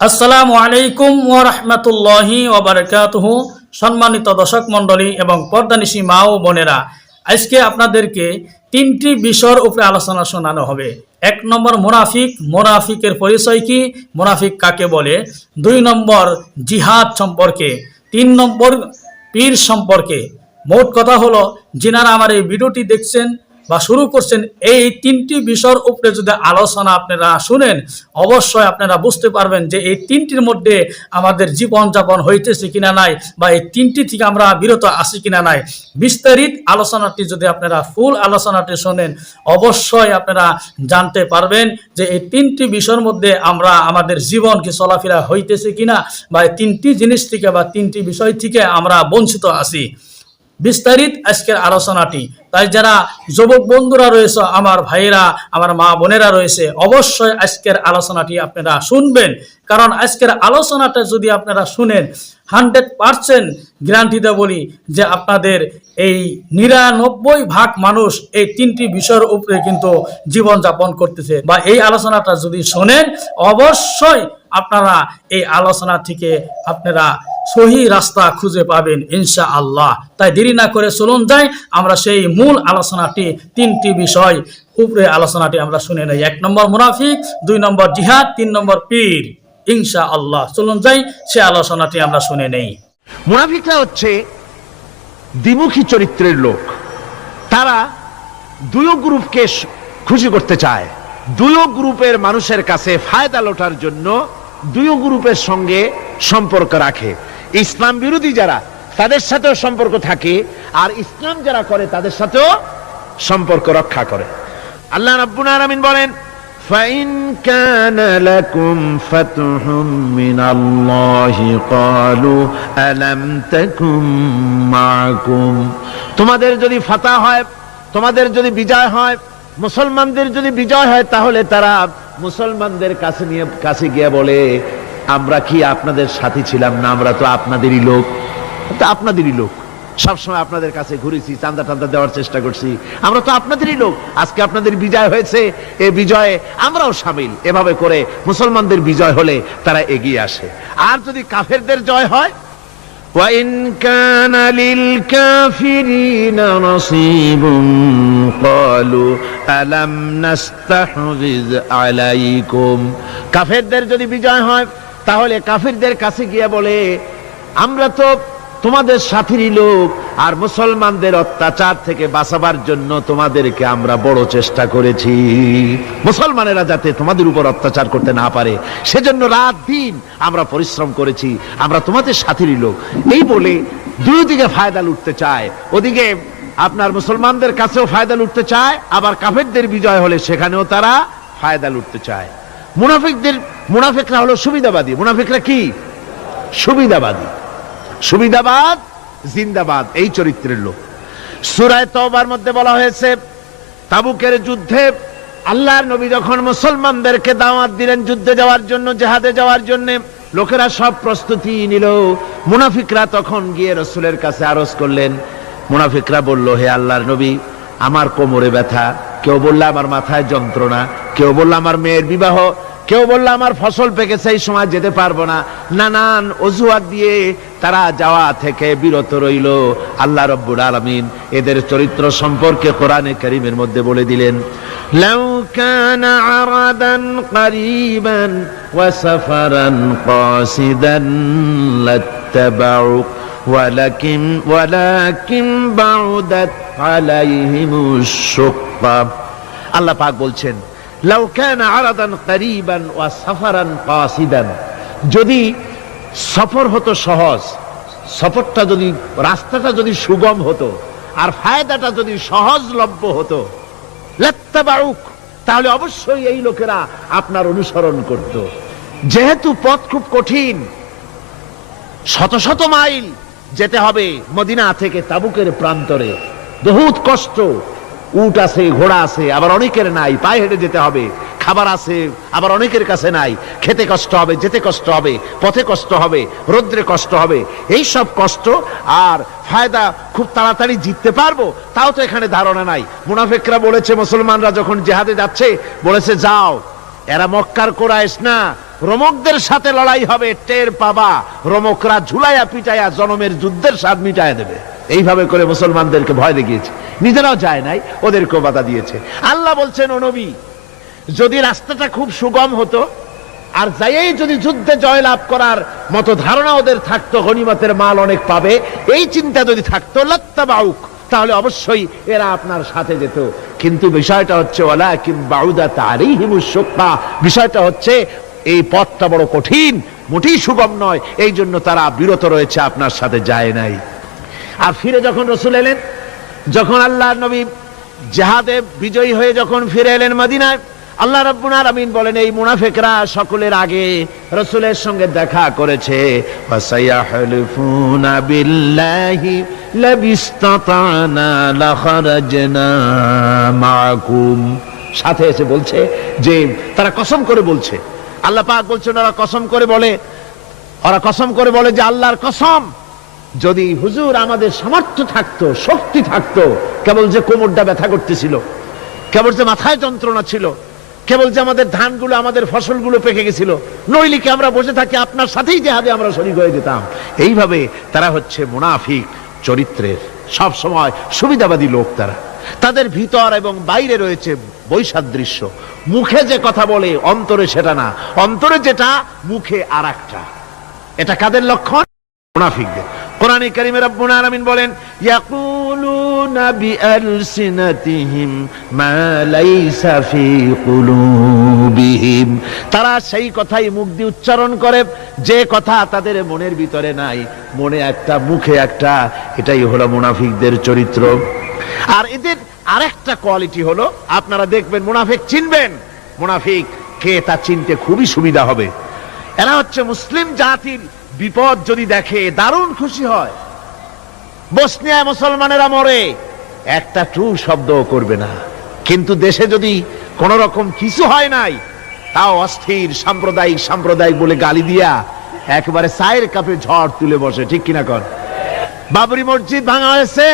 আসসালামু আলাইকুম ওয়া রাহমাতুল্লাহি ওয়া বারাকাতুহু। সম্মানিত দর্শক মণ্ডলী এবং পর্দানিশী মা ও বোনেরা, আজকে আপনাদেরকে তিনটি বিষয়ের উপরে আলোচনা শোনানো হবে। ১ নম্বর মুনাফিক, মুনাফিকের পরিচয় কি, মুনাফিক কাকে বলে। ২ নম্বর জিহাদ সম্পর্কে। ৩ নম্বর পীর সম্পর্কে। মোট কথা হলো, যিনারা আমার এই ভিডিওটি দেখছেন বা শুরু করছেন, এই তিনটি বিষয়ের উপরে যদি আলোচনা আপনারা শুনেন, অবশ্যই আপনারা বুঝতে পারবেন যে এই তিনটির মধ্যে আমাদের জীবনযাপন হইতেছে কিনা নাই, বা এই তিনটি থেকে আমরা বিরত আছি কিনা নাই। বিস্তারিত আলোচনাটি যদি আপনারা ফুল আলোচনাটি শোনেন, অবশ্যই আপনারা জানতে পারবেন যে এই তিনটি বিষয়ের মধ্যে আমরা আমাদের জীবন কি চলাফেরা হইতেছে কিনা, বা এই তিনটি জিনিস থেকে বা তিনটি বিষয় থেকে আমরা বঞ্চিত আছি। বিস্তারিত আজকের আলোচনাটি। তাই যারা যুবক বন্ধুরা রয়েছে, আমার ভাইয়েরা, আমার মা বোনেরা রয়েছে, অবশ্যই আজকের আলোচনাটি আপনারা শুনবেন। কারণ আজকের আলোচনাটা যদি আপনারা শুনেন, 100% গ্যারান্টিতে বলি যে আপনাদের এই 99% মানুষ এই তিনটি বিষয়ের উপরে কিন্তু জীবনযাপন করতেছে। বা এই আলোচনাটা যদি শোনেন, অবশ্যই আপনারা এই আলোচনা থেকে আপনারা সহি রাস্তা খুঁজে পাবেন ইনশাআল্লাহ। তাই দেরি না করে চলুন যাই, আমরা সেই মূল আলোচনাটি, তিনটি বিষয় উপরে আলোচনাটি আমরা শুনে নেই। ১ নম্বর মুনাফিক, ২ নম্বর জিহাদ, ৩ নম্বর পীর। ইনশাআল্লাহ চলুন যাই, সে আলোচনাটি আমরা শুনে নেই। মুনাফিকরা হচ্ছে দ্বিমুখী চরিত্রের লোক। তারা দুই গ্রুপকে খুশি করতে চায়, দুই গ্রুপের মানুষের কাছে ফায়দা লোটার জন্য দুই গ্রুপের সঙ্গে সম্পর্ক রাখে। ইসলাম বিরোধী যারা, তাদের সাথেও সম্পর্ক থাকে, আর ইসলাম যারা করে তাদের সাথেও সম্পর্ক রক্ষা করে। আল্লাহ রাব্বুল আলামিন বলেন, ফাইন কানা লাকুম ফাতহুম মিনাল্লাহি ক্বালু আলাম তাকুম মাআকুম। তোমাদের যদি ফাতহ হয়, তোমাদের যদি বিজয় হয়, মুসলমানদের যদি বিজয় হয়, তাহলে তারা মুসলমানদের কাছে গিয়ে বলে, আমরা কি আপনাদের সাথী ছিলাম না? আমরা তো আপনাদেরই লোক, আপনাদেরই লোক, সবসময় আপনাদের কাছে ঘুরেছি, চান্দা টান্দা দেওয়ার চেষ্টা করছি, আমরা তো আপনাদেরই লোক। আজকে আপনাদের বিজয় হয়েছে, এই বিজয়ে আমরাও শামিল। এভাবে করে মুসলমানদের বিজয় হলে তারা এগিয়ে আসে। আর যদি কাফেরদের জয় হয়, وَإِنْ كَانَ لِلْكَافِرِينَ نَصِيبٌ قَالُوا أَلَمْ نَسْتَحْوِذْ عَلَيْكُمْ। কাফেরদের যদি বিজয় হয়, তাহলে কাফেরদের কাছে গিয়ে বলে, আমরা তো তোমাদের সাথীরই লোক, আর মুসলমানদের অত্যাচার থেকে বাঁচাবার জন্য তোমাদেরকে আমরা বড় চেষ্টা করেছি, মুসলমানেরা যাতে তোমাদের উপর অত্যাচার করতে না পারে, সেজন্য রাত দিন আমরা পরিশ্রম করেছি, আমরা তোমাদের সাথীরই লোক। এই বলে দুই দিকে ফায়দা লুটতে চায়। ওদিকে আপনার মুসলমানদের কাছেও ফায়দা লুটতে চায়, আবার কাফেরদের বিজয় হলে সেখানেও তারা ফায়দা লুটতে চায়। মুনাফিকরা হলো সুবিধাবাদী। মুনাফিকরা কি? সুবিধাবাদী, সুবিধাবাদ জিন্দাবাদ, এই চরিত্রের লোক। সূরা তাওবার মধ্যে বলা হয়েছে, তাবুকের যুদ্ধে আল্লাহর নবী যখন মুসলমানদেরকে দাওয়াত দিলেন যুদ্ধে যাওয়ার জন্য, জিহাদে যাওয়ার জন্য, লোকেরা সব প্রস্তুতি নিল। মুনাফিকরা তখন গিয়ে রাসূলের কাছে আরজ করলেন। মুনাফিকরা বলল, হে আল্লাহর নবী, আমার কোমরে ব্যথা, কেউ বলল আমার মাথায় যন্ত্রণা, কেউ বলল আমার মেয়ের বিবাহ, কেউ বলল আমার ফসল পেকেছে, এই সময় যেতে পারবো না। নানান অজুহাত দিয়ে তারা যাওয়া থেকে বিরত রইল। আল্লাহ রাব্বুল আলামিন এদের চরিত্র সম্পর্কে কোরআনে কারীমের মধ্যে বলে দিলেন, লাউ কানা আরাদান করিবান ওয়া সাফারান কাসিদান লাত্তাবাউক ওয়ালাকিন বাউদাত আলাইহিমুশ শুক্কা। আল্লাহ পাক বলছেন, লাউ কানা আরাদান করিবান ওয়া সাফারান কাসিদান, যদি সফর হতো সহজ, সফরটা যদি, রাস্তাটা যদি সুগম হতো, আর ফায়দাটা যদি সহজলভ্য হতো, লাত্তাবাউক, তাহলে অবশ্যই এই লোকেরা আপনার অনুসরণ করত। যেহেতু পথ খুব কঠিন, শত শত মাইল যেতে হবে মদিনা থেকে তাবুকের প্রান্তরে, বহুত কষ্ট, উট আছে, ঘোড়া আছে, আবার অনেকের নাই, পায়ে হেঁটে যেতে হবে, খাবার আছে, আবার অনেকের কাছে নাই, খেতে কষ্ট হবে, যেতে কষ্ট হবে, পথে কষ্ট হবে, রৌদ্রে কষ্ট হবে, এই সব কষ্ট। আর ফায়দা খুব তাড়াতাড়ি জিততে পারবো, তাও তো এখানে ধারণা নাই। মুনাফিকরা বলেছে, মুসলমানরা যখন জিহাদে যাচ্ছে, বলেছে যাও, এরা মক্কার কুরাইশ না, রোমকদের সাথে লড়াই হবে, টের পাবা রোমকরা ঝুলাইয়া পিটাইয়া জনমের যুদ্ধের স্বাদ মিটাইয়া দেবে। এইভাবে করে মুসলমানদেরকে ভয় দেখিয়েছে, নিজেরাও যায় নাই, ওদেরকেও বাধা দিয়েছে। আল্লাহ বলছেন, ও নবী, যদি রাস্তাটা খুব সুগম হতো আর যাইয়েই যদি যুদ্ধে জয়লাভ করার মতো ধারণা ওদের থাকতো, গনিমতের মাল অনেক পাবে, এই চিন্তা যদি থাকতো, লাত্তাবাউক, তাহলে অবশ্যই এরা আপনার সাথে যেত। কিন্তু বিষয়টা হচ্ছে ওয়ালাকিন বাউদাত আলাইহিমুশ শুক্কা, বিষয়টা হচ্ছে এই পথটা বড় কঠিন, মোটেই সুগম নয়, এই জন্য তারা বিরত রয়েছে, আপনার সাথে যায় নাই। আর ফিরে যখন রাসূল এলেন, যখন আল্লাহর নবী জিহাদে বিজয়ী হয়ে যখন ফিরে এলেন মদিনায়, আল্লাহ রাব্বুল আলামিন বলেন, এই মুনাফিকরা সকলের আগে রাসূলের সঙ্গে দেখা করেছে। ওয়াসায়াহলিফুনা বিল্লাহি লাবিস্তাতানা লাখারাজনা মাআকুম, সাথে এসে বলছে যে তারা কসম করে বলছে, আল্লাহ পাক বলছেন ওরা কসম করে বলে যে আল্লাহর কসম, যদি হুজুর আমাদের সামর্থ্য থাকতো, শক্তি থাকতো, কেবল যে কোমরটা ব্যথা করতেছিল, কেবল যে মাথায় যন্ত্রণা ছিল, কেবল যে আমাদের ধানগুলো, আমাদের ফসলগুলো পেকে গেছিল, নইলে কি আমরা বসে থাকি, আপনার সাথেই জেহাদে আমরা শরীক হয়ে যেতাম। এইভাবে তারা হচ্ছে মুনাফিক চরিত্রের, সব সময় সুবিধাবাদী লোক। তারা, তাদের ভিতর এবং বাইরে রয়েছে বৈসাদৃশ্য। মুখে যে কথা বলে, অন্তরে সেটা না, অন্তরে যেটা, মুখে আর একটা। এটা কাদের লক্ষণ? মুনাফিকদের। কোরআনে কারীমে রব্বুল আলামিন বলেন, ইয়াকুলুনা বিআলসিনাতিহিম মা লাইসা ফি কুলুবিহিম, তারা সেই কথাই মুখ দিয়ে উচ্চারণ করে যে কথা তাদের মনের ভিতরে নাই, মনে একটা, মুখে একটা। এটাই হলো মুনাফিকদের চরিত্র। আর এদের আরেকটা কোয়ালিটি হলো, আপনারা দেখবেন মুনাফিক চিনবেন, মুনাফিক কে তা চিনতে খুবই সুবিধা হবে। এরা হচ্ছে মুসলিম জাতির বিপদ যদি দেখে দারুণ খুশি হয়। বসনিয়ায় মুসলমানেরা মরে, একটা টু শব্দ করবে না, কিন্তু দেশে যদি কোন রকম কিছু হয় নাই, তাও অস্থির, সাম্প্রদায়িক বলে গালি দিয়া একেবারে চায়ের কাপে ঝড় তুলে বসে, ঠিক কিনা কর? বাবরি মসজিদ ভাঙা হয়েছে,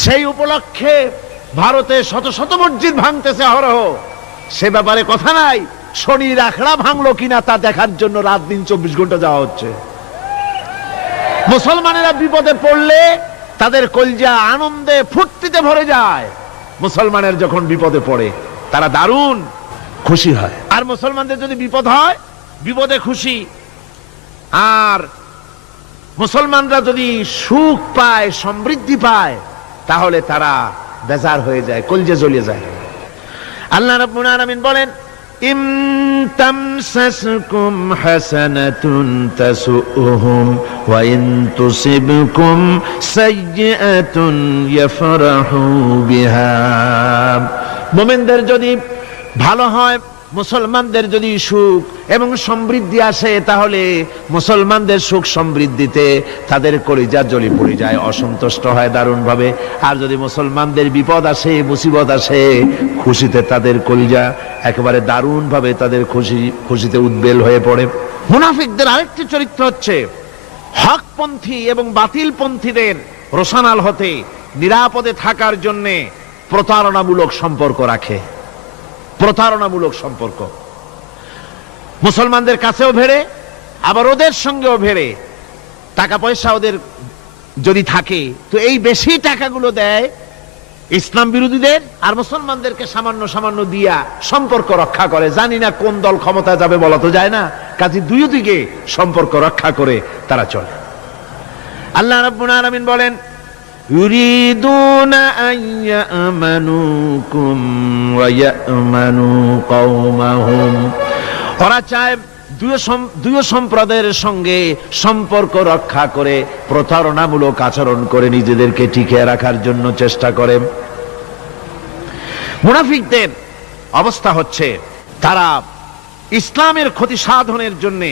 সেই উপলক্ষে ভারতে শত শত মসজিদ ভাঙতেছে অহরহ, সে ব্যাপারে কথা নাই। শনির আখড়া ভাঙলো কিনা তা দেখার জন্য রাত দিন 24 ঘন্টা যাওয়া হচ্ছে। মুসলমানেরা বিপদে পড়লে তাদের কলজা আনন্দে ফুর্তিতে ভরে যায়। মুসলমানের যখন বিপদে পড়ে তারা দারুণ খুশি হয়। আর মুসলমানদের যদি বিপদ হয়, বিপদে খুশি। আর মুসলমানরা যদি সুখ পায়, সমৃদ্ধি পায়, তাহলে তারা বেজার হয়ে যায়, কলজে জ্বলে যায়। আল্লাহ রাব্বুল আলামিন বলেন, ইম তামসাসকুম হাসানাতুন তাসুউহুম ওয়া ইন তুসিবকুম সাইয়্যাতুন ইয়াফরাহু বিহা। মুমিনদের যদি ভালো হয়, মুসলমানদের যদি সুখ এবং সমৃদ্ধি আসে, তাহলে মুসলমানদের সুখ সমৃদ্ধিতে তাদের কলিজা জ্বলে পড়ে যায়, অসন্তুষ্ট হয় দারুণ ভাবে। আর যদি মুসলমানদের বিপদ আসে, মুসিবত আসে, খুশিতে তাদের কলিজা একেবারে দারুণ ভাবে তাদের খুশিতে উদ্বেল হয়ে পড়ে। মুনাফিকদের আরেকটি চরিত্র হচ্ছে, হকপন্থী এবং বাতিলপন্থীদের রোশানাল হতে নিরাপদে থাকার জন্য প্রতারণামূলক সম্পর্ক রাখে। প্রতারণামূলক সম্পর্ক মুসলমানদের কাছেও ভেড়ে, আবার ওদের সঙ্গেও ভেড়ে। টাকা পয়সা ওদের যদি থাকে, তো এই বেশি টাকাগুলো দেয় ইসলাম বিরোধীদের, আর মুসলমানদেরকে সামান্য সামান্য দিয়া সম্পর্ক রক্ষা করে। জানি না কোন দল ক্ষমতা যাবে, বলা তো যায় না, কাজে দুই দিকে সম্পর্ক রক্ষা করে তারা চলে। আল্লাহ রাব্বুল আলামিন বলেন, ইউরিদুনা আইয়ামানুকুম ওয়া ইয়ামানু কওমাহুম, ওরা চায় দুই সম্প্রদায়ের সঙ্গে সম্পর্ক রক্ষা করে প্রতারণামূলক আচরণ করে নিজেদেরকে টিকিয়ে রাখার জন্য চেষ্টা করে। মুনাফিকদের অবস্থা হচ্ছে, তারা ইসলামের ক্ষতি সাধনের জন্য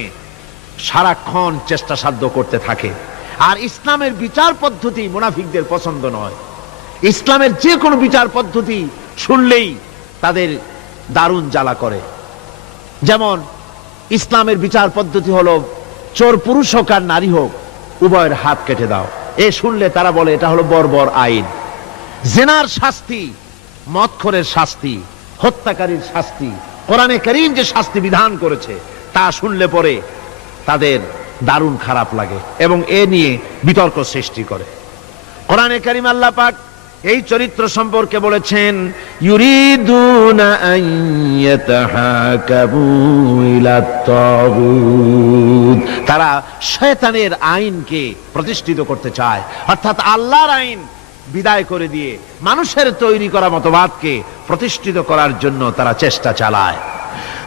সারাক্ষণ চেষ্টা সাধ্য করতে থাকে। আর ইসলামের বিচার পদ্ধতি মুনাফিকদের পছন্দ নয়। ইসলামের যে কোনো বিচার পদ্ধতি শুনলেই তাদের দারুণ জ্বালা করে। যেমন ইসলামের বিচার পদ্ধতি হলো, চোর পুরুষ হোক আর নারী হোক, উভয়ের হাত কেটে দাও। এ শুনলে তারা বলে এটা হলো বর্বর আইন। জেনার শাস্তি, মদখোরের শাস্তি, হত্যাকারীর শাস্তি কোরআনে কারীম যে শাস্তি বিধান করেছে তা শুনলে পরে তাদের দারুণ খারাপ লাগে এবং এ নিয়ে বিতর্ক সৃষ্টি করে। কোরআনে কারীম আল্লাহ পাক এই চরিত্র সম্পর্কে বলেছেন, ইউরিদুনা আন ইয়াতাহাকাবু ইলাত তাগুত, তারা শয়তানের আইনকে প্রতিষ্ঠিত করতে চায়, অর্থাৎ আল্লাহর আইন বিদায় করে দিয়ে মানুষের তৈরি করা মতবাদকে প্রতিষ্ঠিত করার জন্য তারা চেষ্টা চালায়।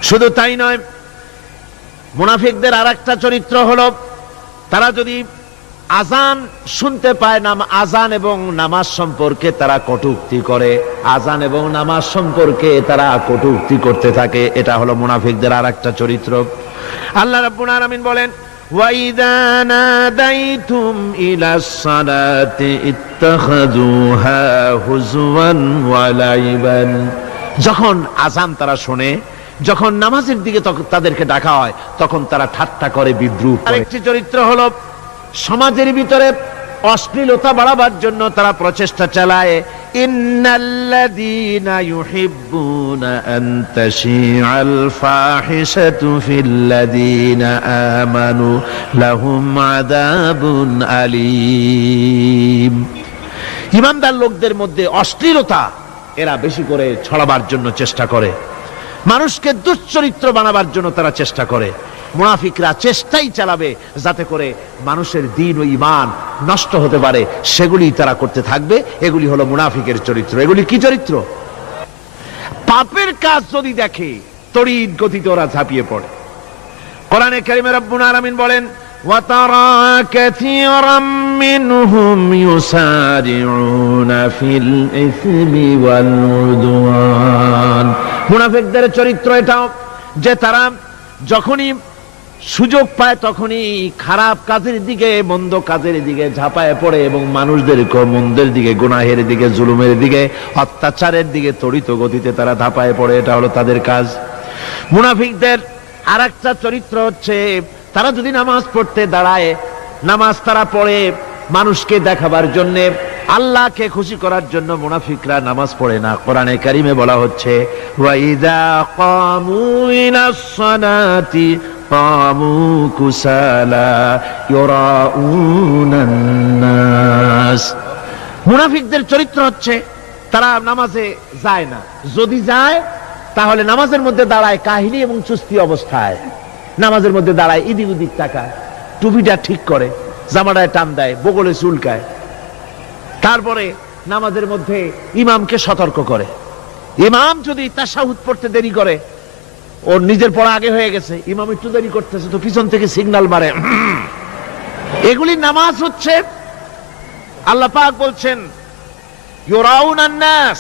শুধু তাই নয়, মুনাফিকদের আরেকটা চরিত্র হলো, তারা যদি আজান শুনতে পায়, আজান এবং নামাজ সম্পর্কে তারা কটূক্তি করে, আজান এবং নামাজ সম্পর্কে তারা কটূক্তি করতে থাকে। এটা হলো মুনাফিকদের আরেকটা চরিত্র। আল্লাহ রাব্বুল আলামিন বলেন, ওয়াইদা নাদাইতুম ইলাস সালাতি ইত্তাখাযুহা হুজওয়ান ওয়া লাইবান, যখন আজান তারা শোনে, যখন নামাজের দিকে তাদেরকে ডাকা হয়, তখন তারা ঠাট্টা করে, বিদ্রূপ করে। আরেকটি চরিত্র হলো, সমাজের ভিতরে অশ্লীলতা বাড়াবার জন্য তারা প্রচেষ্টা চালায়। ইন্নাল্লাযীনা ইউহিব্বুনা আন তাশিআল ফাহিশাতু ফিল্লাযীনা আমানু লাহুম আযাবুন আলীম, ঈমানদার লোকদের মধ্যে অশ্লীলতা এরা বেশি করে ছড়াবার জন্য চেষ্টা করে, মানুষকে দুশ্চরিত্র বানাবার জন্য তারা চেষ্টা করে। মুনাফিকরা চেষ্টাই চালাবে যাতে করে মানুষের দ্বীন ও ঈমান নষ্ট হতে পারে, সেগুলি তারা করতে থাকবে। এগুলি হলো মুনাফিকের চরিত্র। এগুলি কি চরিত্র? পাপের কাজ যদি দেখে তড়িৎ গতিতে ওরা ঝাঁপিয়ে পড়ে। কোরআনে কারীমে রব্বুল আলামিন বলেন, ওয়া তারা কাসীরাম মিনহুম ইউসারিউনা ফিল ইসমি ওয়াল উদওয়ান, মুনাফিকদের চরিত্র এটাও যে তারা যখনই সুযোগ পায় তখনই খারাপ কাজের দিকে, মন্দ কাজের দিকে ঝাঁপায় পড়ে এবং মানুষদেরকে মন্দের দিকে, গুনাহের দিকে, জুলুমের দিকে, অত্যাচারের দিকে তড়িৎ গতিতে তারা ঝাঁপায় পড়ে। এটা হলো তাদের কাজ। মুনাফিকদের আরেকটা চরিত্র হচ্ছে, তারা যদি নামাজ পড়তে দাঁড়ায়, নামাজ তারা পড়ে মানুষকে দেখাবার জন্য, আল্লাহকে খুশি করার জন্য মুনাফিকরা নামাজ পড়ে না। কোরআনে কারীমে বলা হচ্ছে, ওয়াইদা কামু ইলাস সালাতি কামু কুসালা ইউরাউনান নাস, মুনাফিকদের চরিত্র হচ্ছে তারা নামাজে যায় না, যদি যায় তাহলে নামাজের মধ্যে দাঁড়ায় কাহিনী এবং চুস্তি অবস্থায়, নামাজের মধ্যে দাঁড়ায় এদিক ওদিক তাকায়, টুপিটা ঠিক করে, জামাটায় টান দেয়, বগলে চুলকায়, তারপরে নামাজের মধ্যে ইমামকে সতর্ক করে। ইমাম যদি তাশাহুদ পড়তে দেরি করে, ওর নিজের পড়া আগে হয়ে গেছে, ইমাম একটু দেরি করতেছে, তো পিছন থেকে সিগন্যাল মারে। এগুলি নামাজ হচ্ছে, আল্লাহ পাক বলছেন ইউরাউনান নাস,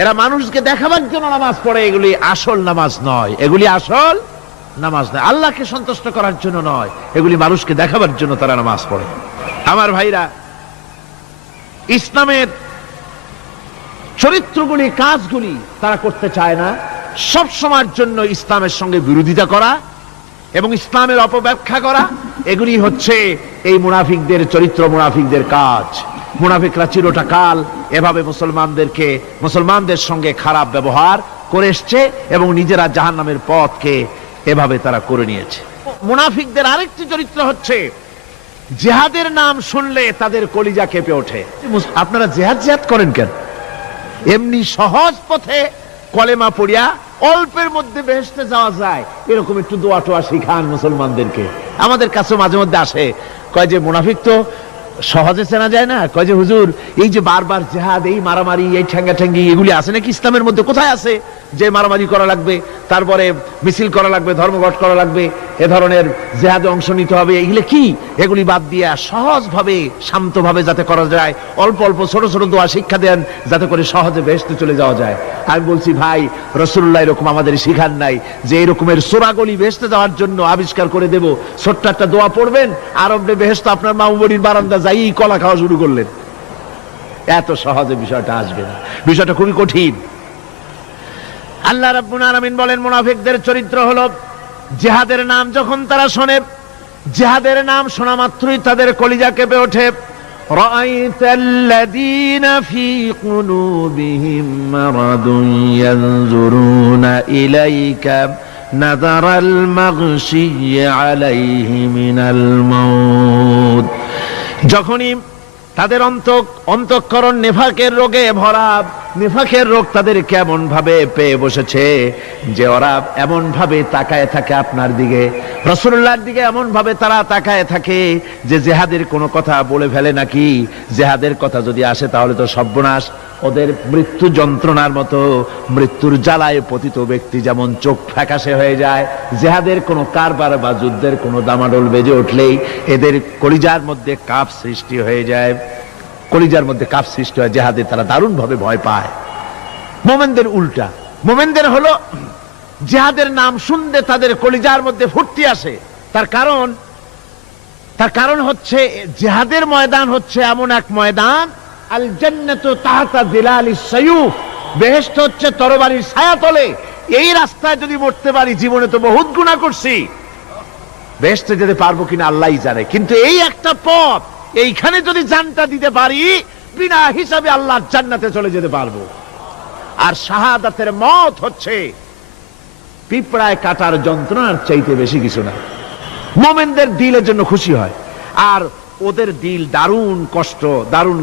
এরা মানুষকে দেখাবার জন্য নামাজ পড়ে, এগুলি আসল নামাজ নয়, এগুলি আসল নামাজ নয়, আল্লাহকে সন্তুষ্ট করার জন্য নয়, এগুলি মানুষকে দেখাবার জন্য তারা নামাজ পড়ে। আমার ভাইরা, ইসলামের চরিত্রগুলি, কাজগুলি তারা করতে চায় না। সব সময়ের জন্য ইসলামের সঙ্গে বিরোধিতা করা এবং ইসলামের অপব্যাখ্যা করা, এগুলি হচ্ছে এই মুনাফিকদের চরিত্র, মুনাফিকদের কাজ। মুনাফিকরা চিরটা কাল এভাবে মুসলমানদের সঙ্গে খারাপ ব্যবহার করে এসছে এবং নিজেরা জাহান্নামের পথকে এভাবে তারা করে নিয়েছে। মুনাফিকদের আরেকটি চরিত্র হচ্ছে, জিহাদের নাম শুনলে তাদের কলিজা কেঁপে ওঠে। আপনারা জিহাদ করেন কেন? এমনি সহজ পথে কলেমা পড়িয়া অল্পের মধ্যে বেহেশতে যাওয়া যায়, এরকম একটু দোয়া টোয়া শিখান মুসলমানদেরকে। আমাদের কাছে মাঝে মধ্যে আসে, কয় যে মুনাফিক তো সহজে চেনা যায় না, কয় যে হুজুর এই যে বারবার জিহাদ, এই মারামারি, এই ঠ্যাঙ্গাঠ্যাঙ্গি, এগুলি আছে নাকি ইসলামের মধ্যে? কোথায় আছে যে মারামারি করা লাগবে, তারপরে মিছিল করা লাগবে, ধর্মঘট করা লাগবে, এ ধরনের জিহাদে অংশ নিতে হবে? এগুলি কি? এগুলি বাদ দিয়া সহজভাবে, শান্তভাবে যাতে করা যায়, অল্প অল্প ছোট ছোট দোয়া শিক্ষা দেন যাতে করে সহজে বেহেশতে চলে যাওয়া যায়। আমি বলছি, ভাই রাসূলুল্লাহ এরকম আমাদের শিখান নাই যে এরকমের সোরাগলি বেহেশতে যাওয়ার জন্য আবিষ্কার করে দেব, ছোট্ট একটা দোয়া পড়বেন আর আপনি বেহেশত আপনার মামুবাড়ির বারান্দা যাই কলা খাওয়া শুরু করলেন। এত সহজে বিষয়টা আসবে না, বিষয়টা খুবই কঠিন। আল্লাহ রাব্বুল আলামিন বলেন, মুনাফিকদের চরিত্র হলো, জিহাদের নাম যখন তারা শোনে, জিহাদের নাম শোনা মাত্রই তাদের কলিজা কেঁপে ওঠে। رأيت الذين في قلوبهم مرض ينظرون إليك نظر المغشي عليه من الموت। যখনই তাদের অন্তঃকরণ নেফাকের রোগে ভরা, নেফাকের রোগ তাদের কেমন ভাবে পেয়ে বসেছে যে ওরা এমন ভাবে তাকায় থাকে আপনার দিকে, রাসূলুল্লাহর দিকে এমন ভাবে তারা তাকায় থাকে যে জেহাদের কোনো কথা বলে ফেলে নাকি, জেহাদের কথা যদি আসে তাহলে তো সর্বনাশ। ওদের মৃত্যু যন্ত্রণার মতো, মৃত্যুর জ্বালায় পতিত ব্যক্তি যেমন চোখ ফ্যাকাশে হয়ে যায়, জেহাদের কোনো কারবার বা যুদ্ধের কোনো দামাডোল বেজে উঠলেই এদের কলিজার মধ্যে কাঁপ সৃষ্টি হয়ে যায়, কলিজার মধ্যে কাঁপ সৃষ্টি হয়, জেহাদে তারা দারুণ ভাবে ভয় পায়। মোমেনদের উল্টা, মোমেনদের হলো জেহাদের নাম শুনতে তাদের কলিজার মধ্যে ফুর্তি আসে। তার কারণ হচ্ছে জেহাদের ময়দান হচ্ছে এমন এক ময়দান, আল জান্নাতু তাহতা যিলালিস সায়ুফ, বেহেশত হচ্ছে তরবারির ছায়াতলে। এই রাস্তায় যদি মরতে পারি, জীবনে তো বহুত গুনাহ করছি, বেহেশতে যেতে পারবো কিনা আল্লাহই জানে, কিন্তু এই একটা পথ, এইখানে যদি জানটা দিতে পারি বিনা হিসাবে আল্লাহর জান্নাতে চলে যেতে পারবো। আর শাহাদাতের মত হচ্ছে পিঁপড়ায় কাটার যন্ত্রণার চাইতে বেশি কিছু না। মোমেনদের দিলের জন্য খুশি হয়, আর ওদের দিল দারুণ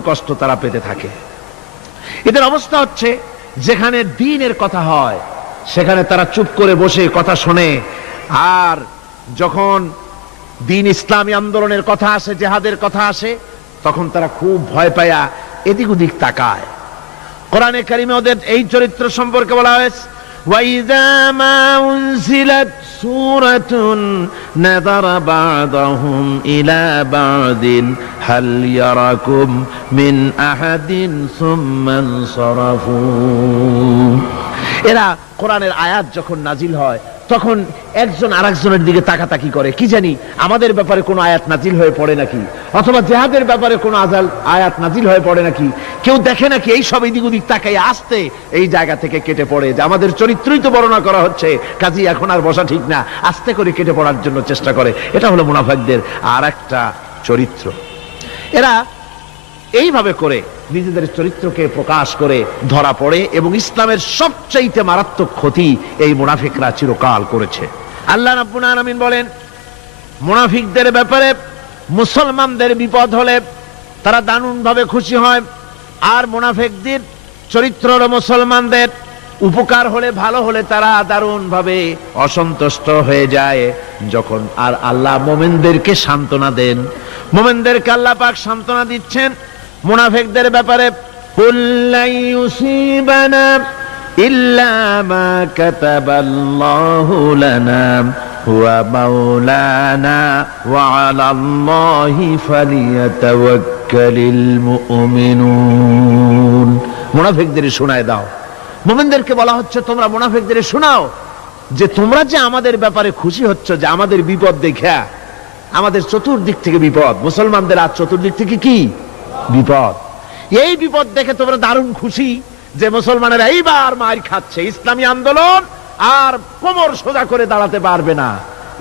কষ্ট তারা পেতে থাকে। এদের অবস্থা হচ্ছে যেখানে দ্বীনের কথা হয় সেখানে তারা চুপ করে বসে কথা শোনে, আর যখন দ্বীন ইসলামী আন্দোলনের কথা আসে, জেহাদের কথা আসে, তখন তারা খুব ভয় পায়া এদিক ওদিক তাকায়। কোরআনে কারিমে ওদের এই চরিত্র সম্পর্কে বলা হয়েছে, وَإِذَا مَا أُنْزِلَتْ سُورَةٌ نَظَرَ بَعْضُهُمْ إِلَى بَعْضٍ هَلْ يَرَاكُمْ مِنْ أَحَدٍ ثُمَّ انصَرَفُوا। এরা কোরআনের আয়াত যখন নাজিল হয় তখন একজন আরেকজনের দিকে তাকাতাকি করে, কি জানি আমাদের ব্যাপারে কোনো আয়াত নাজিল হয়ে পড়ে নাকি, অথবা জেহাদের ব্যাপারে কোনো আয়াত নাজিল হয়ে পড়ে নাকি, কেউ দেখে নাকি। এই সব এদিক ওদিক তাকাই আসতে এই জায়গা থেকে কেটে পড়ে, যে আমাদের চরিত্রই তো বর্ণনা করা হচ্ছে, কাজী এখন আর বসা ঠিক না, আস্তে করে কেটে পড়ার জন্য চেষ্টা করে। এটা হলো মুনাফিকদের আর একটা চরিত্র। এরা এইভাবে করে নিজেদের চরিত্রকে প্রকাশ করে ধরা পড়ে, এবং ইসলামের সবচাইতে মারাত্মক ক্ষতি এই মুনাফিকরা চিরকাল করেছে। আল্লাহ রাব্বুল আলামিন বলেন, মুনাফিকদের ব্যাপারে মুসলমানদের বিপদ হলে তারা দারুণ ভাবে খুশি হয়, আর মুনাফিকদের চরিত্র হলো মুসলমানদের উপকার হলে, ভালো হলে তারা দারুণ ভাবে অসন্তুষ্ট হয়ে যায়। যখন আর আল্লাহ মুমিনদেরকে সান্ত্বনা দেন, মুমিনদেরকে আল্লাহ পাক সান্ত্বনা দিচ্ছেন মুনাফিকদের ব্যাপারে, কুল্লা ইউসিবানা ইল্লা মা কাতাবাল্লাহু লানা হুয়া মাওলানা ওয়া আলাল্লাহি ফালিয়াতাওয়াক্কালিল মুমিনুন। মুনাফিকদের শোনায় দাও, মুমিনদেরকে বলা হচ্ছে তোমরা মুনাফিকদের শোনাও যে তোমরা যে আমাদের ব্যাপারে খুশি হচ্ছ, যে আমাদের বিপদ দেখা, আমাদের চতুর্দিক থেকে বিপদ, মুসলমানদের আজ চতুর্দিক থেকে কি বিপদ, এই বিপদ দেখে তোমরা দারুণ খুশি যে মুসলমানেরা এইবার মার খাচ্ছে, ইসলামী আন্দোলন আর কোমর সোজা করে দাঁড়াতে পারবে না,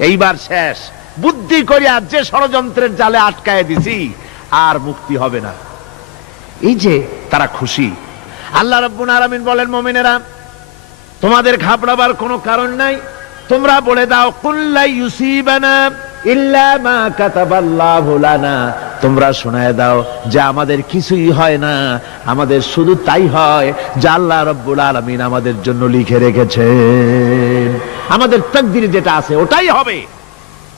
এইবার শেষ, বুদ্ধি করিয়া যে ষড়যন্ত্রের জালে আটকায় দিছি আর মুক্তি হবে না। এই যে তারা খুশি। আল্লাহ রাব্বুল আলামিন বলেন, মুমিনেরা তোমাদের ঘাবড়াবার কোনো কারণ নাই, তোমরা বলে দাও কুল্লা ইউসিবানা ইল্লা মা কাতাবাল্লাহু লানা, তোমরা শোনায় দাও যে আমাদের কিছুই হয় না, আমাদের শুধু তাই হয় যা আল্লাহ রাব্বুল আলামিন আমাদের জন্য লিখে রেখেছেন, আমাদের তাকদীরে যেটা আছে ওটাই হবে,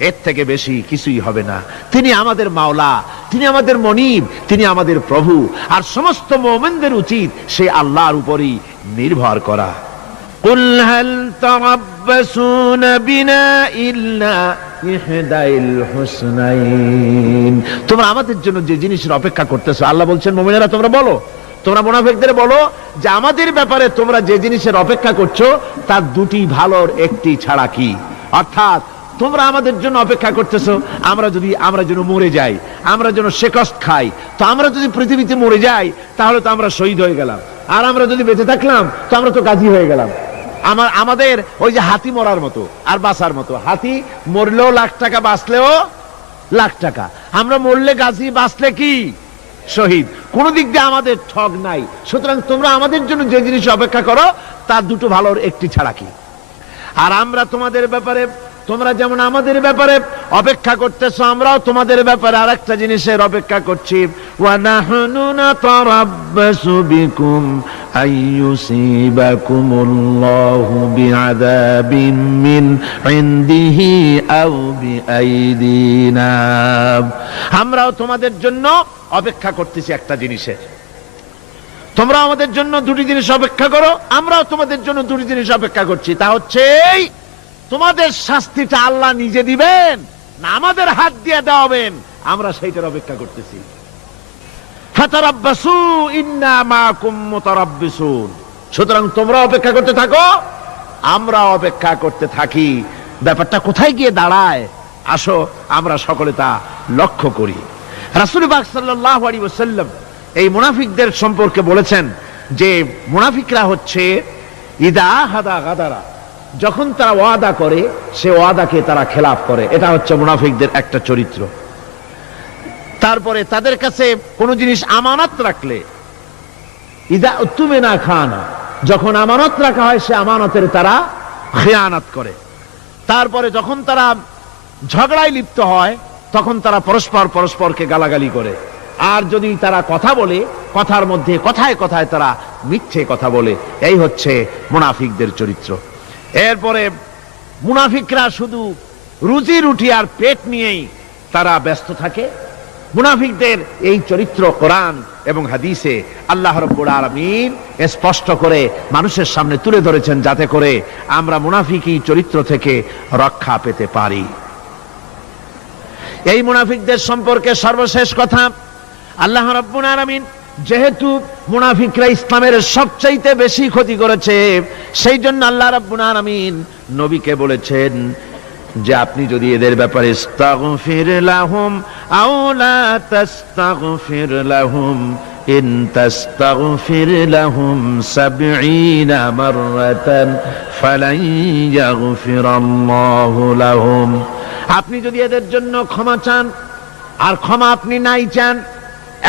এর থেকে বেশি কিছুই হবে না। তিনি আমাদের মাওলা, তিনি আমাদের মনিব, তিনি আমাদের প্রভু, আর সমস্ত মুমিনদের উচিত সেই আল্লাহর উপরই নির্ভর করা। কুল হাল তারাব্বাসুনা বিনা ইল্লা ইহদাইল হুসনাইন, তোমরা আমাদের জন্য যে জিনিসের অপেক্ষা করতেছো, আল্লাহ বলছেন মুমিনেরা তোমরা বলো, তোমরা মুনাফিকদের বলো যে আমাদের ব্যাপারে তোমরা যে জিনিসের অপেক্ষা করছো তার দুটি ভালোর একটি ছাড়া কি, অর্থাৎ তোমরা আমাদের জন্য অপেক্ষা করতেছো আমরা যেন মরে যাই, আমরা যেন শেকস্ত খাই, তো আমরা যদি পৃথিবীতে মরে যাই তাহলে তো আমরা শহীদ হয়ে গেলাম, আর আমরা যদি বেঁচে থাকলাম তো আমরা তো গাজী হয়ে গেলাম। আমাদের ওই যে হাতি মরার মতো আর বাঁচার মতো, হাতি মরলেও লাখ টাকা, বাঁচলেও লাখ টাকা, আমরা মরলে গাজী, বাঁচলে কি শহীদ। কোন দিক দিয়ে আমাদের ঠগ নাই। সুতরাং তোমরা আমাদের জন্য যে জিনিস অপেক্ষা করো তার দুটো ভালোর একটি ছাড়া কি। আর আমরা তোমাদের ব্যাপারে, তোমরা যেমন আমাদের ব্যাপারে অপেক্ষা করতেছো, আমরাও তোমাদের ব্যাপারে আরেকটা জিনিসের অপেক্ষা করছি। ওয়া নাহনু নাতারাব্বাসু বিকুম আইয়ুসিবাকুমুল্লাহু বিআযাবিন মিন ইনদিহি আও বিআইদিনা। আমরাও তোমাদের জন্য অপেক্ষা করতেছি একটা জিনিসের। তোমরা আমাদের জন্য দুটি জিনিস অপেক্ষা করো, আমরাও তোমাদের জন্য দুটি জিনিস অপেক্ষা করছি। তা হচ্ছে এই, তোমাদের শাস্তিটা আল্লাহ নিজে দিবেন না আমাদের হাত দিয়ে দেওয়াবেন, আমরা সেইটার অপেক্ষা করতেছি। ফাতারাব্বাসু ইন্না মাআকুম মুতারাব্বিসুন। সুতরাং তোমরা অপেক্ষা করতে থাকো, আমরা অপেক্ষা করতে থাকি। ব্যাপারটা কোথায় গিয়ে দাঁড়ায় আসো আমরা সকলে তা লক্ষ্য করি। রাসূল পাক সাল্লাল্লাহু আলাইহি ওয়াসাল্লাম এই মুনাফিকদের সম্পর্কে বলেছেন যে মুনাফিকরা হচ্ছে ইদা হাদা গাদারা, যখন তারা ওয়াদা করে সে ওয়াদাকে তারা খেলাফ করে। এটা হচ্ছে মুনাফিকদের একটা চরিত্র। তারপরে তাদের কাছে কোনো জিনিস আমানত রাখলে, ইদা উতুমিনা খানা, যখন আমানত রাখা হয় সে আমানতের তারা খেয়ানত করে। তারপরে যখন তারা ঝগড়ায় লিপ্ত হয় তখন তারা পরস্পর পরস্পরকে গালাগালি করে। আর যদি তারা কথা বলে, কথার মধ্যে কথায় কথায় তারা মিথ্যে কথা বলে। এই হচ্ছে মুনাফিকদের চরিত্র। এরপরে মুনাফিকরা শুধু রুজি রুটি আর পেট নিয়েই তারা ব্যস্ত থাকে। মুনাফিকদের এই চরিত্র কোরআন এবং হাদিসে আল্লাহ রাব্বুল আলামিন স্পষ্ট করে মানুষের সামনে তুলে ধরেছেন, যাতে করে আমরা মুনাফিকি চরিত্র থেকে রক্ষা পেতে পারি। এই মুনাফিকদের সম্পর্কে সর্বশেষ কথা, আল্লাহ রাব্বুল আলামিন যেহেতু মুনাফিকরা ইসলামের সবচাইতে বেশি ক্ষতি করেছে, সেই জন্য আল্লাহ রাব্বুল আলামিন নবীকে বলেছেন যে আপনি যদি এদের ব্যাপারে ইস্তাগফির লাহুম আও লা তাস্তাগফির লাহুম ইন তাস্তাগফির লাহুম ৭০ মাররাতান ফালান ইয়াগফিরাল্লাহু লাহুম। আপনি যদি এদের জন্য ক্ষমা চান, আর ক্ষমা আপনি নাই চান,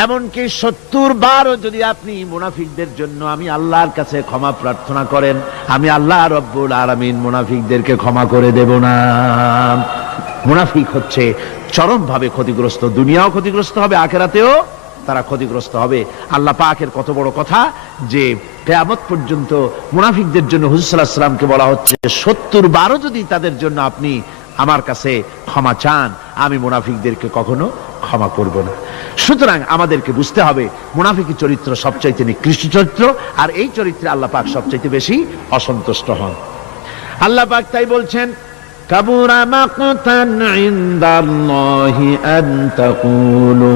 এমনকি ৭০ বারও যদি আপনি মুনাফিকদের জন্য আমি আল্লাহর কাছে ক্ষমা প্রার্থনা করেন, আমি আল্লাহ রব্বুল আলামিন মুনাফিকদেরকে ক্ষমা করে দেব না। মুনাফিক হচ্ছে চরমভাবে ক্ষতিগ্রস্ত, দুনিয়াও ক্ষতিগ্রস্ত হবে, আখিরাতেও তারা ক্ষতিগ্রস্ত হবে। আল্লাহ পাকের কত বড় কথা যে কিয়ামত পর্যন্ত মুনাফিকদের জন্য হুজুর সাল্লাল্লাহু আলাইহি ওয়াসাল্লামকে বলা হচ্ছে ৭০ বারও যদি তাদের জন্য আপনি আমার কাছে ক্ষমা চান, আমি মুনাফিকদেরকে কখনো ক্ষমা করব না। সুতরাং আমাদেরকে বুঝতে হবে মুনাফিকি চরিত্র সবচাইতে নিকৃষ্ট চরিত্র, আর এই চরিত্রে আল্লাহ পাক সবচাইতে বেশি অসন্তুষ্ট হন। আল্লাহ পাক তাই বলছেন, কাবুরা মাকতান ইনদাল্লাহি আন তাকুলু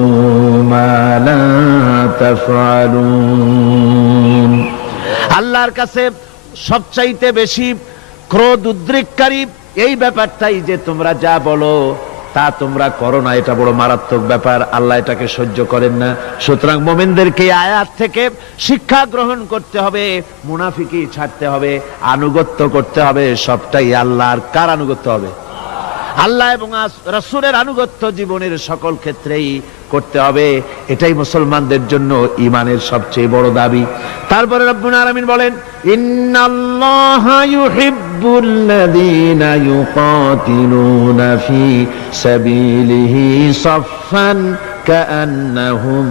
মা লা তাফআলুন। আল্লাহর কাছে সবচাইতে বেশি ক্রোধ উদ্রেককারী এই ব্যাপারটাই যে তোমরা যা বলো তা তোমরা করো না। এটা বড় মারাত্মক ব্যাপার, আল্লাহ এটাকে সহ্য করেন না। সুতরাং মুমিনদেরকে আয়াত থেকে শিক্ষা গ্রহণ করতে হবে, মুনাফিকি ছাড়তে হবে, আনুগত্য করতে হবে। সবটাই আল্লাহর। কার আনুগত্য হবে? আল্লাহ এবং রাসূলের আনুগত্য জীবনের সকল ক্ষেত্রেই করতে হবে। এটাই মুসলমানদের জন্য ঈমানের সবচেয়ে বড় দাবি। তারপরে রব্বুল আলামিন বলেন, ইন্নাল্লাহা ইউহিব্বুল্লাযীনা ইউকাতিলুনা ফি সাবিলিহি সাফফান কাআন্নাহুম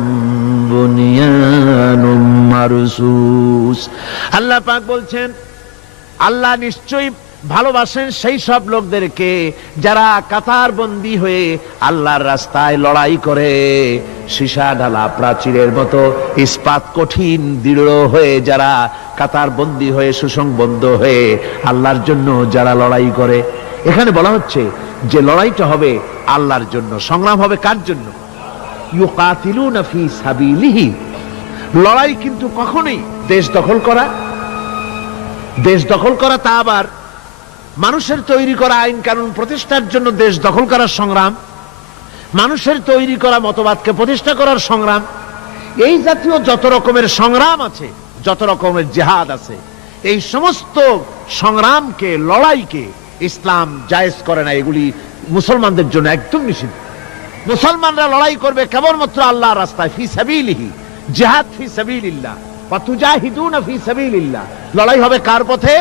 বুনিয়ানুম মারসুস। আল্লাহ পাক বলছেন, আল্লাহ নিশ্চয়ই ভালোবাসেন সেই সব লোকদেরকে যারা কাতারবন্দী হয়ে আল্লাহর রাস্তায় লড়াই করে, সীসা ঢালা প্রাচীরের মতো ইস্পাত কঠিন দৃঢ় হয়ে যারা কাতারবন্দী হয়ে সুসংবদ্ধ হয়ে আল্লাহর জন্য যারা লড়াই করে। এখানে বলা হচ্ছে যে লড়াইটা হবে আল্লাহর জন্য, সংগ্রাম হবে কার জন্য? ইউকাতিলুনা ফি সাবিলিহি। লড়াই কিন্তু কখনোই দেশ দখল করা, দেশ দখল করা তা আবার মানুষের তৈরি করা আইন কানুন প্রতিষ্ঠার জন্য দেশ দখল করার সংগ্রাম, মানুষের তৈরি করা মতবাদকে প্রতিষ্ঠা করার সংগ্রাম, এই জাতীয় যত রকমের সংগ্রাম আছে, যত রকমের জিহাদ আছে, এই সমস্ত সংগ্রামকে, লড়াইকে ইসলাম জায়েজ করে না। এগুলি মুসলমানদের জন্য একদম নিষিদ্ধ। মুসলমানরা লড়াই করবে কেবলমাত্র আল্লাহর রাস্তায়, ফি সাবিলিহি, জিহাদ ফি সাবিলিল্লাহ, ওয়া তুজাহিদুনা ফি সাবিলিল্লাহ। লড়াই হবে কার পথে?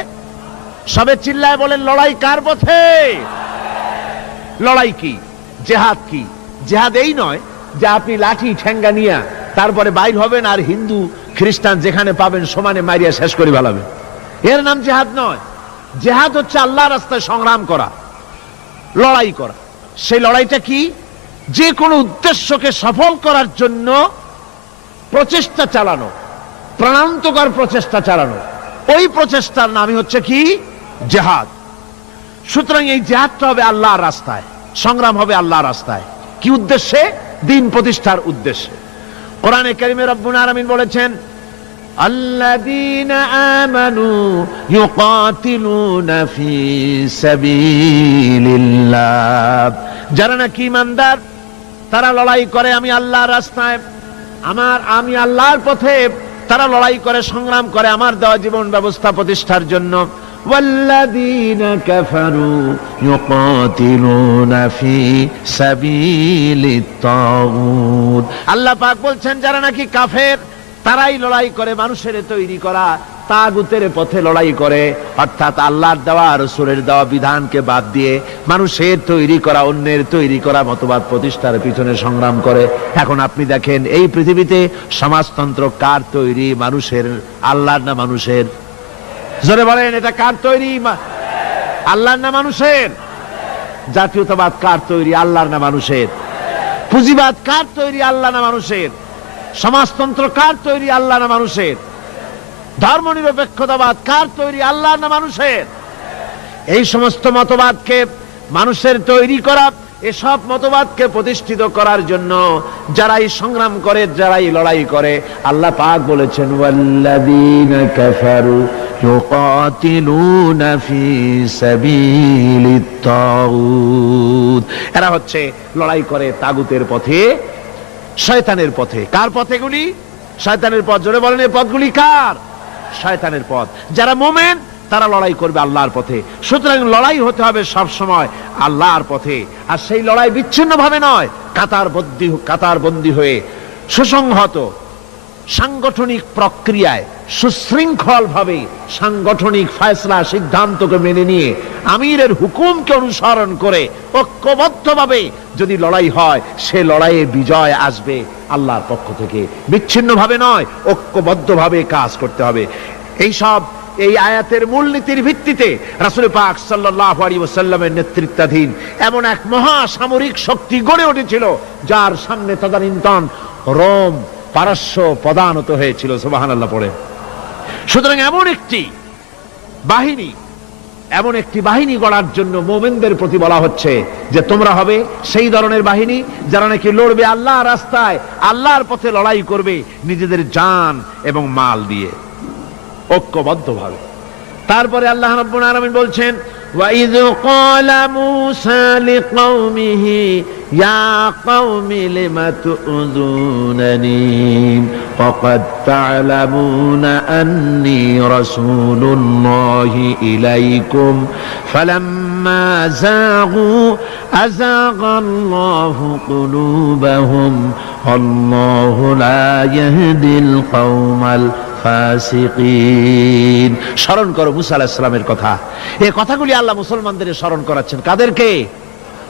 সবে চিল্লায় বলেন, লড়াই কার পথে? লড়াই কি? জিহাদ কি? জিহাদ এই নয় যে আপনি লাঠি ঠেঙ্গা নিয়ে তারপরে বাইর হবেন আর হিন্দু খ্রিস্টান যেখানে পাবেন সমানে মারিয়া শেষ করে ফেলাবেন। এর নাম জিহাদ নয়। জিহাদ হচ্ছে আল্লাহর রাস্তায় সংগ্রাম করা, লড়াই করা। সেই লড়াইটা কি? যে কোনো উদ্দেশ্যকে সফল করার জন্য প্রচেষ্টা চালানো, প্রাণান্তকর প্রচেষ্টা চালানো, ওই প্রচেষ্টার নামই হচ্ছে কি? জিহাদ। সুতরাং এই জিহাদটা হবে আল্লাহর রাস্তায়, সংগ্রাম হবে আল্লাহর রাস্তায়। কি উদ্দেশ্যে? দিন প্রতিষ্ঠার উদ্দেশ্যে। কোরআনে কারিমে রব্বুল আলামিন বলেছেন, আল্লাযীনা আমানু ইউকাতিলুনা ফি সাবিলিল্লাহ। যারা নাকি ঈমানদার তারা লড়াই করে আমি আল্লাহর রাস্তায়, আমি আল্লাহর পথে তারা লড়াই করে, সংগ্রাম করে আমার দেওয়া জীবন ব্যবস্থা প্রতিষ্ঠার জন্য। ওয়াল্লাযীনা কাফারু ইউকাতিলুনা ফি সাবিলিত তাগুত। আল্লাহ পাক বলছেন যারা নাকি কাফের তারাই লড়াই করে মানুষের তৈরি করা তাগুতের পথে লড়াই করে, অর্থাৎ আল্লাহর দেওয়া রাসূলের দেওয়া বিধানকে বাদ দিয়ে মানুষের তৈরি করা, অন্যের তৈরি করা মতবাদ প্রতিষ্ঠার পিছনে সংগ্রাম করে। এখন আপনি দেখেন এই পৃথিবীতে সমাজতন্ত্র কার তৈরি? মানুষের। আল্লাহর না মানুষের? জোরে বলেন, এটা কার তৈরি? আল্লাহর না মানুষের? জাতীয়তাবাদ কার তৈরি? আল্লাহর না মানুষের? পুঁজিবাদ কার তৈরি? আল্লাহ না মানুষের? সমাজতন্ত্র কার তৈরি? আল্লাহ না মানুষের? ধর্মনিরপেক্ষতাবাদ কার তৈরি? আল্লাহ না মানুষের? এই সমস্ত মতবাদকে মানুষের তৈরি করা, এসব মতবাদকে প্রতিষ্ঠিত করার জন্য যারাই সংগ্রাম করে, যারাই লড়াই করে, আল্লাহ পাক বলেছেন ওয়াল্লাযীনা কাফারু ইউকাতিলুনা ফি সাবিলিত তাগুত। এরা হচ্ছে লড়াই করে তাগুতের পথে, শয়তানের পথে। কার পথেগুলি? শয়তানের পথ। জোরে বলেন, এই পথগুলি কার? শয়তানের পথ। যারা মুমিন তারা লড়াই করবে আল্লাহর পথে। সুতরাং লড়াই হতে হবে সব সময় আল্লাহর পথে। আর সেই লড়াই বিচ্ছিন্ন ভাবে নয়, কাতারবন্দী হয়ে সুসংহত সাংগঠনিক প্রক্রিয়ায় সুশৃঙ্খল ভাবে সাংগঠনিক ফয়সলা সিদ্ধান্তকে মেনে নিয়ে আমিরের হুকুমকে অনুসরণ করে ঐক্যবদ্ধভাবে যদি লড়াই হয়, সে লড়াইয়ে বিজয় আসবে আল্লাহর পক্ষ থেকে। বিচ্ছিন্ন ভাবে নয়, ঐক্যবদ্ধভাবে কাজ করতে হবে। এই আয়াতের মূলনীতির ভিত্তিতে রাসূল পাক সাল্লাল্লাহু আলাইহি ওয়াসাল্লামের নেতৃত্বাধীন এমন এক মহা সামরিক শক্তি গড়ে উঠেছিল যার সামনে তদানীন্তন রোম পারস্য পদানত হয়েছিল। সুবহানাল্লাহ পড়ে। সুতরাং এমন একটি বাহিনী গড়ার জন্য মুমিনদের প্রতি বলা হচ্ছে যে তোমরা হবে সেই ধরনের বাহিনী যারা নাকি লড়বে আল্লাহর রাস্তায়, আল্লাহর পথে লড়াই করবে নিজেদের জান এবং মাল দিয়ে, ঐক্যবদ্ধভাবে। তারপরে আল্লাহ রাব্বুল আলামিন বলছেন وَإِذْ قَالَ مُوسَى لِقَوْمِهِ يَا قَوْمِ لِمَ تُؤْذُونَنِي وَقَدْ تَعْلَمُونَ أَنِّي رَسُولُ اللَّهِ إِلَيْكُمْ فَلَمَّا زَاغُوا أَزَاغَ اللَّهُ قُلُوبَهُمْ وَاللَّهُ لَا يَهْدِي الْقَوْمَ ফাসিকিন। স্মরণ করো মুসা আলাইহিস সালামের কথা। এই কথাগুলি আল্লাহ মুসলমানদের স্মরণ করাচ্ছেন। কাদেরকে?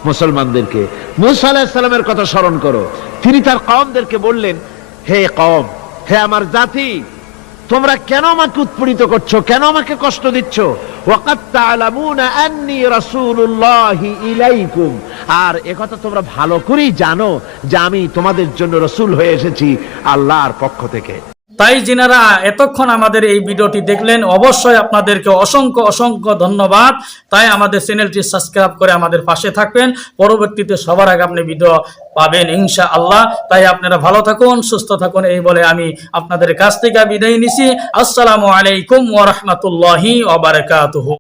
মুসলমানদেরকে। মুসা আলাইহিস সালামের কথা স্মরণ করো। তিনি তার কওমদেরকে বললেন, হে কওম, হে আমার জাতি, তোমরা কেন আমাকে উৎপীড়িত করছো, কেন আমাকে কষ্ট দিচ্ছ? ওয়াকাদ তা'লামুনা আন্নী রাসূলুল্লাহি ইলাইকুম। আর একথা তোমরা ভালো করেই জানো যে আমি তোমাদের জন্য রাসূল হয়ে এসেছি আল্লাহর পক্ষ থেকে। তাই যিনারা এতক্ষণ আমাদের এই ভিডিওটি দেখলেন, অবশ্যই আপনাদেরকে অসংখ্য ধন্যবাদ। তাই আমাদের চ্যানেলটি সাবস্ক্রাইব করে আমাদের পাশে থাকবেন। পরবর্তীতে সবার আগে আপনি ভিডিও পাবেন ইনশাআল্লাহ। তাই আপনারা ভালো থাকুন, সুস্থ থাকুন, এই বলে আমি আপনাদের কাছ থেকে বিদায় নিছি। আসসালামু আলাইকুম ওয়া রাহমাতুল্লাহি ওয়া বারাকাতুহু।